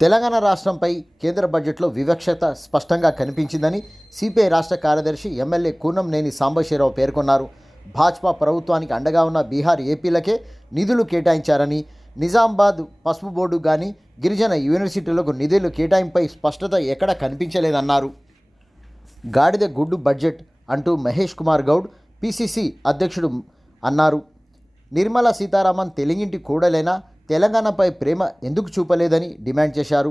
తెలంగాణ రాష్ట్రంపై కేంద్ర బడ్జెట్లో వివక్షత స్పష్టంగా కనిపించిందని సిపిఐ రాష్ట్ర కార్యదర్శి ఎమ్మెల్యే కూనంనేని సాంబశివరావు పేర్కొన్నారు. భాజపా ప్రభుత్వానికి అండగా ఉన్న బీహార్ ఏపీలకే నిధులు కేటాయించారని నిజామాబాద్ పసుపు బోర్డు కానీ గిరిజన యూనివర్సిటీలకు నిధులు కేటాయింపై స్పష్టత ఎక్కడ కనిపించలేదన్నారు. గాడిద గుడ్డు బడ్జెట్ అంటూ మహేష్ కుమార్ గౌడ్ పిసిసి అధ్యక్షుడు అన్నారు. నిర్మలా సీతారామన్ తెలుగింటి కూడలైనా? తెలంగాణపై ప్రేమ ఎందుకు చూపలేదని డిమాండ్ చేశారు.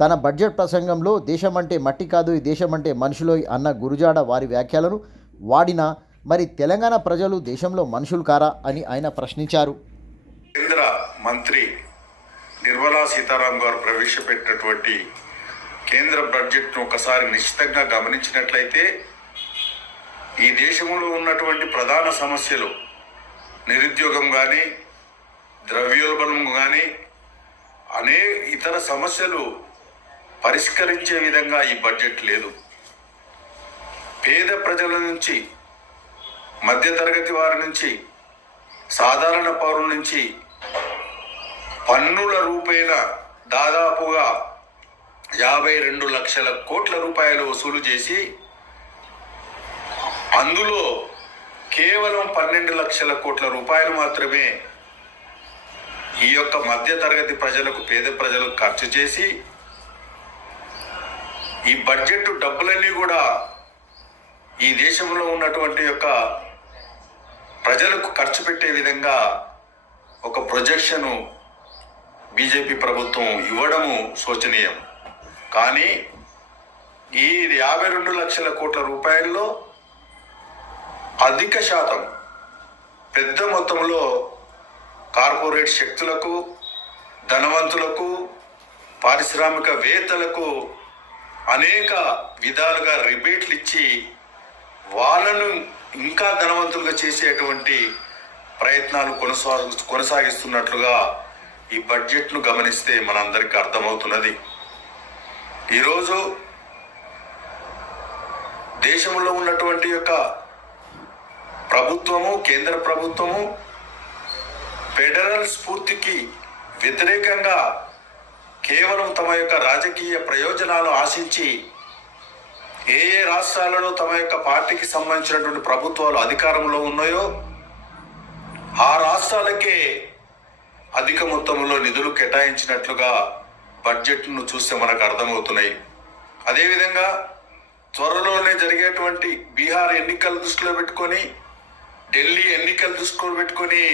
తన బడ్జెట్ ప్రసంగంలో దేశమంటే మట్టి కాదు ఈ దేశమంటే మనుషులోయ్ అన్న గురుజాడ వారి వ్యాఖ్యలను వాడినా మరి తెలంగాణ ప్రజలు దేశంలో మనుషులు కారా అని ఆయన ప్రశ్నించారు. కేంద్ర మంత్రి నిర్మలా సీతారాం గారు ప్రవేశపెట్టినటువంటి కేంద్ర బడ్జెట్ను ఒకసారి నిశ్చితంగా గమనించినట్లయితే ఈ దేశంలో ఉన్నటువంటి ప్రధాన సమస్యలు నిరుద్యోగం కానీ ద్రవ్యోల్బణం కానీ అనే ఇతర సమస్యలు పరిష్కరించే విధంగా ఈ బడ్జెట్ లేదు. పేద ప్రజల నుంచి మధ్యతరగతి వారి నుంచి సాధారణ పౌరుల నుంచి పన్నుల రూపేణ దాదాపుగా యాభై రెండు లక్షల కోట్ల రూపాయలు వసూలు చేసి అందులో కేవలం పన్నెండు లక్షల కోట్ల రూపాయలు మాత్రమే ఈ యొక్క మధ్య తరగతి ప్రజలకు పేద ప్రజలకు ఖర్చు చేసి ఈ బడ్జెట్ డబ్బులన్నీ కూడా ఈ దేశంలో ఉన్నటువంటి యొక్క ప్రజలకు ఖర్చు పెట్టే విధంగా ఒక ప్రొజెక్షన్ బీజేపీ ప్రభుత్వం ఇవ్వడము శోచనీయం. కానీ ఈ యాభై రెండు లక్షల కోట్ల రూపాయల్లో అధిక శాతం పెద్ద మొత్తంలో కార్పొరేట్ శక్తులకు ధనవంతులకు పారిశ్రామికవేత్తలకు అనేక విధాలుగా రిబేట్లు ఇచ్చి వాళ్ళను ఇంకా ధనవంతులుగా చేసేటువంటి ప్రయత్నాలు కొనసాగు కొనసాగిస్తున్నట్లుగా ఈ బడ్జెట్ను గమనిస్తే మనందరికీ అర్థమవుతున్నది. ఈరోజు దేశంలో ఉన్నటువంటి యొక్క ప్రభుత్వము కేంద్ర ప్రభుత్వము ఫెడరల్ స్ఫూర్తికి వ్యతిరేకంగా కేవలం తమ యొక్క రాజకీయ ప్రయోజనాలు ఆశించి ఏ ఏ రాష్ట్రాలలో తమ యొక్క పార్టీకి సంబంధించినటువంటి ప్రభుత్వాలు అధికారంలో ఉన్నాయో ఆ రాష్ట్రాలకే అధిక మొత్తంలో నిధులు కేటాయించినట్లుగా బడ్జెట్ను చూస్తే మనకు అర్థమవుతున్నాయి. అదేవిధంగా త్వరలోనే జరిగేటువంటి బీహార్ ఎన్నికలు దృష్టిలో పెట్టుకొని ఢిల్లీ ఎన్నికలు దృష్టిలో పెట్టుకొని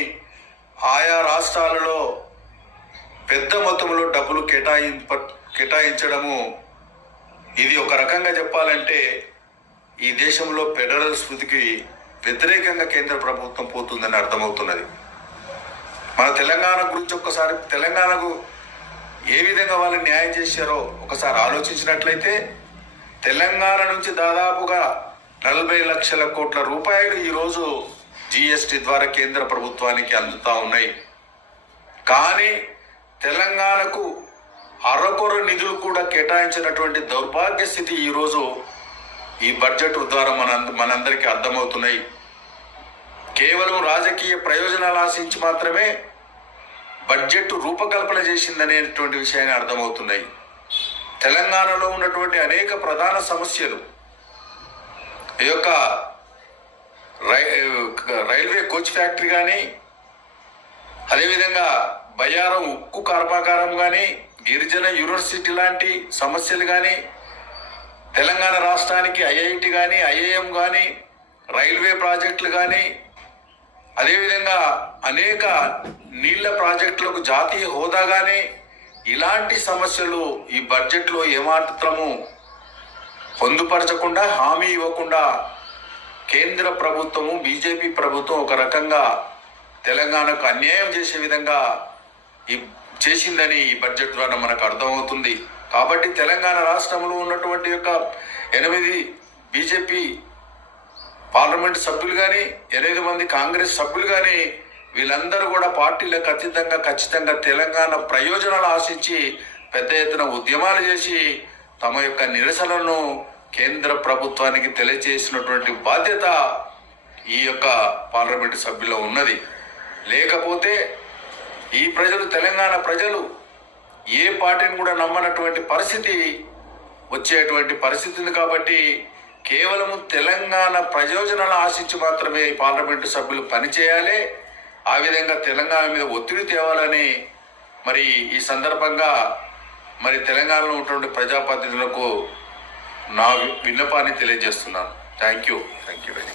ఆయా రాష్ట్రాలలో పెద్ద మొత్తంలో డబ్బులు కేటాయింప కేటాయించడము ఇది ఒక రకంగా చెప్పాలంటే ఈ దేశంలో ఫెడరల్ స్మృతికి వ్యతిరేకంగా కేంద్ర ప్రభుత్వం పోతుందని అర్థమవుతున్నది. మన తెలంగాణ గురించి ఒక్కసారి తెలంగాణకు ఏ విధంగా వాళ్ళు న్యాయం చేశారో ఒకసారి ఆలోచించినట్లయితే తెలంగాణ నుంచి దాదాపుగా నలభై లక్షల కోట్ల రూపాయలు ఈరోజు జిఎస్టి ద్వారా కేంద్ర ప్రభుత్వానికి అందుతా ఉన్నాయి. కానీ తెలంగాణకు అరకొర నిధులు కూడా కేటాయించినటువంటి దౌర్భాగ్య స్థితి ఈరోజు ఈ బడ్జెట్ ద్వారా మన మనందరికీ అర్థమవుతున్నాయి. కేవలం రాజకీయ ప్రయోజనాలు ఆశించి మాత్రమే బడ్జెట్ రూపకల్పన చేసిందనేటువంటి విషయాన్ని అర్థమవుతున్నాయి. తెలంగాణలో ఉన్నటువంటి అనేక ప్రధాన సమస్యలు ఈ యొక్క రైల్వే కోచ్ ఫ్యాక్టరీ కానీ అదేవిధంగా బయ్యారం ఉక్కు కర్మాగారం కానీ గిరిజన యూనివర్సిటీ లాంటి సమస్యలు కానీ తెలంగాణ రాష్ట్రానికి ఐఐటి కానీ ఐఐఎం కానీ రైల్వే ప్రాజెక్టులు కానీ అదేవిధంగా అనేక నీళ్ళ ప్రాజెక్టులకు జాతీయ హోదా కానీ ఇలాంటి సమస్యలు ఈ బడ్జెట్లో ఏమాత్రము పొందుపరచకుండా హామీ ఇవ్వకుండా కేంద్ర ప్రభుత్వము బీజేపీ ప్రభుత్వం ఒక రకంగా తెలంగాణకు అన్యాయం చేసే విధంగా ఈ చేసిందని ఈ బడ్జెట్ ద్వారా మనకు అర్థమవుతుంది. కాబట్టి తెలంగాణ రాష్ట్రంలో ఉన్నటువంటి యొక్క ఎనిమిది బీజేపీ పార్లమెంట్ సభ్యులు కానీ ఎనిమిది మంది కాంగ్రెస్ సభ్యులు కానీ వీళ్ళందరూ కూడా పార్టీలకు అతీతంగా ఖచ్చితంగా తెలంగాణ ప్రయోజనాలు ఆశించి పెద్ద ఎత్తున ఉద్యమాలు చేసి తమ యొక్క నిరసనలను కేంద్ర ప్రభుత్వానికి తెలియజేసినటువంటి బాధ్యత ఈ యొక్క పార్లమెంటు సభ్యుల్లో ఉన్నది. లేకపోతే ఈ ప్రజలు తెలంగాణ ప్రజలు ఏ పార్టీని కూడా నమ్మనటువంటి పరిస్థితి వచ్చేటువంటి పరిస్థితి ఉంది కాబట్టి కేవలం తెలంగాణ ప్రయోజనాలు ఆశించి మాత్రమే పార్లమెంటు సభ్యులు పనిచేయాలి. ఆ విధంగా తెలంగాణ మీద ఒత్తిడి తేవాలని మరి ఈ సందర్భంగా మరి తెలంగాణలో ఉన్నటువంటి ప్రజాప్రతినిధులకు నా విన్నపాన్ని తెలియజేస్తున్నాను. Thank you thank you very